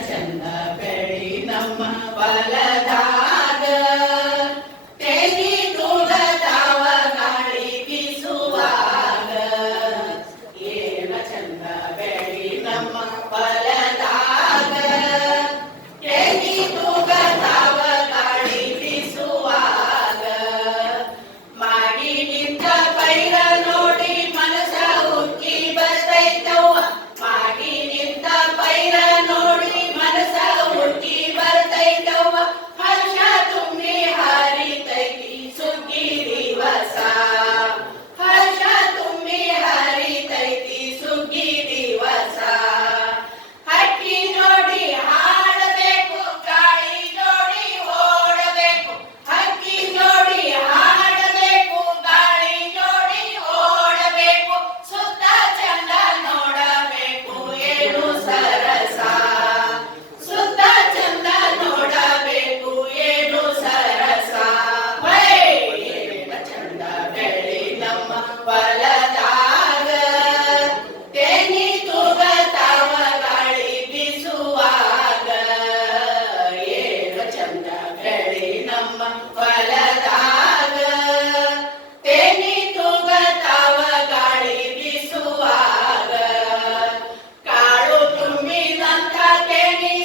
ಚಂದ ಬೆಳಿ ನಮ್ಮ ಫಲ Amen.